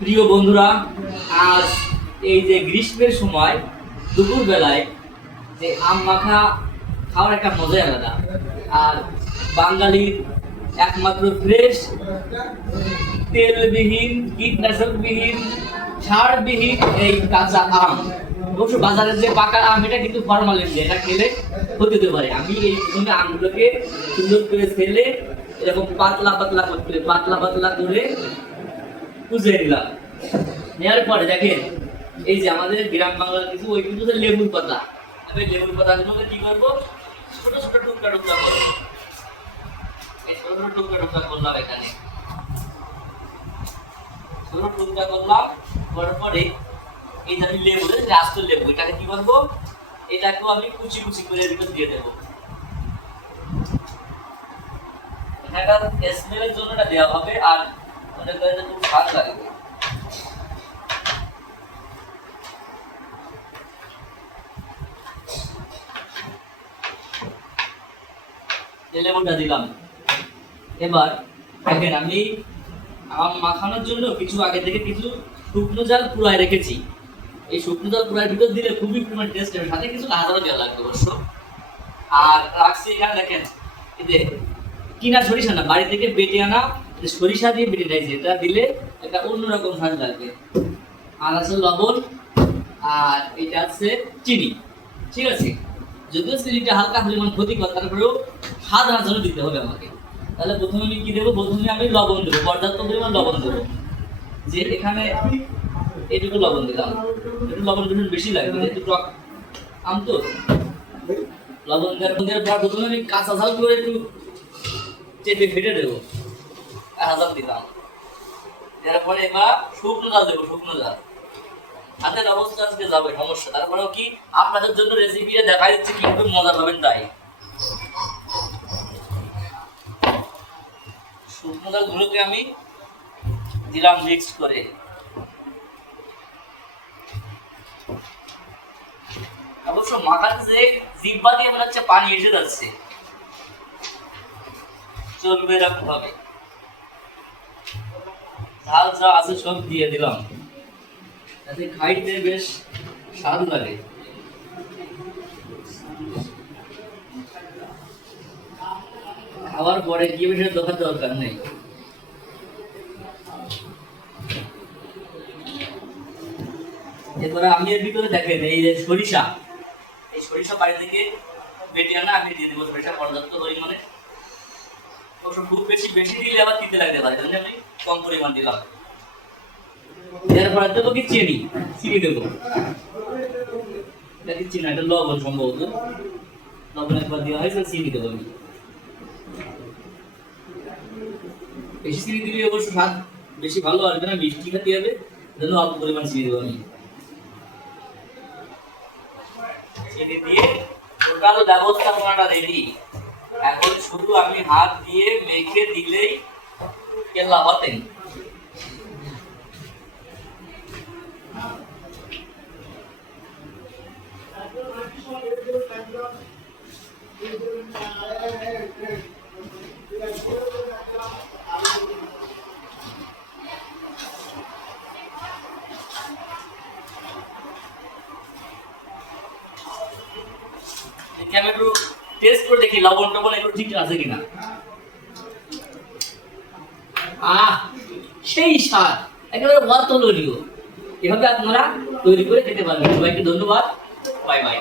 প্রিয় বন্ধুরা, আজ এই যে গ্রীষ্মের সময় দুপুর বেলায় যে আম মাখা খাওয়ার একটা মজাই আলাদা। আর বাঙালির একমাত্র ফ্রেশ, তেলবিহীন, কীটনাশকবিহীন, সারবিহীন এই কাঁচা আম। অবশ্য বাজারের যে পাকা আম এটা কিন্তু ফরমালিন দিয়ে, এটা খেলে ক্ষতি হতে পারে। আমি এই প্রথমে আমগুলোকে সুন্দর করে ফেলে এরকম পাতলা পাতলা করে কুচিয়ে নিলাম। নেওয়ার পরে দেখেন, এই যে আমাদের গ্রাম বাংলার কিছু ওই কিন্তু লেবুর পাতা, আমি লেবুর পাতাগুলোকে কি করবো, ছোট ছোট টুকরা করবো। এই ছোট ছোট টুকরা করলাম, এখানে ছোট টুকরা করলাম। করার পরে এই যে আমি লেবু, আস্ত লেবু, এটাকে কি করবো, এটাকেও আমি কুচি কুচি করে ভিতর দিয়ে দেবো। এটা স্মেলের জন্য এটা দেওয়া হবে, আর মনে করেন খুব স্বাদ লাগবে। লেবুটা দিলাম। এবার দেখেন, আমি আম মাখানোর জন্য কিছু আগে থেকে কিছু শুকনো জাল পুরায় রেখেছি। এই শুকনো জাল পুরার ভিতর দিলে খুবই পরিমাণ টেস্ট হবে, সাথে কিছু আদারও দেওয়া লাগবে অবশ্য। আর রাখছি এখানে দেখেন, এতে কিনা সরিষা না, বাড়ি থেকে বেটে আনা সরিষা দিয়ে বেটে নিয়েছি। এটা দিলে একটা অন্যরকম স্বাদ লাগবে। আর আছে লবণ, আর এটা আছে চিনি। ঠিক আছে, যদিও চিনিটা হালকা পরিমাণ ক্ষতিকর, তারপরেও স্বাদ আনার জন্য দিতে হবে আমাকে। তাহলে প্রথমে আমি কি দেবো, প্রথমে আমি লবণ দেবো, পর্যাপ্ত পরিমাণ লবণ দেবো। যে এখানে এইটুকু লবণ দিলাম, একটু লবণ বেশি লাগবে যেহেতু টক আম তো। লবণ দেওয়ার পর প্রথমে আমি কাঁচা ঝাল করে একটু চেপে ফেটে দেবো, কাঁচা ঝাল দিলাম। দেওয়ার পরে এবার শুকনো জাল দেবো, শুকনো জাল। হাতের অবস্থা আজকে যাবে সমস্যা, তারপরেও কি আপনাদের জন্য রেসিপিটা দেখা দিচ্ছে কিভাবে মজা পাবেন তাই। শুকনো জালগুলোকে আমি দিলাম মিক্স করে। অবশ্য মাখাতে যে জিহ্বা দিয়ে মনে হচ্ছে পানি এসে যাচ্ছে, চলবে এরকম ভাবে। ঝাল যা আছে সব দিয়ে দিলাম, যাতে খাইতে বেশ স্বাদ লাগে। খাওয়ার পরে কি বেশি দেখার দরকার নেই। এরপরে আমি এর ভিতরে দেখেন এই যে সরিষা, এই সরিষা বাড়ি থেকে বেটে আনা আমি দিয়ে দেবো। সরিষা পর্যাপ্ত পরিমাণে, অবশ্য খুব বেশি দিলে আবার দিতে লাগতে পারে, তাহলে আমি কম পরিমাণ দিলাম। এরপরে দেবো কি চিনি দেবো। এটা চিনি না, এটা লবণ সম্ভবত, লবণ একবার দেওয়া হয়েছে, চিনি দেবো আমি। বেশি চিনি দিলে অবশ্য স্বাদ বেশি ভালো আসবে না, মিষ্টি খেতে হবে, জন্য অল্প পরিমাণ চিনি দেবো আমি। চিনি দিয়ে টোটাল ব্যবস্থাপনাটা রেডি। এখন শুধু আমি হাত দিয়ে মেখে দিলেই কেল্লা হতেন। আমি একটু টেস্ট করে দেখি লবণ টবণ একটু ঠিক আছে কিনা। সেই স্বাদ একেবারে অতুলনীয়। এভাবে আপনারা তৈরি করে খেতে পারবেন। সবাইকে ধন্যবাদ, বাই বাই।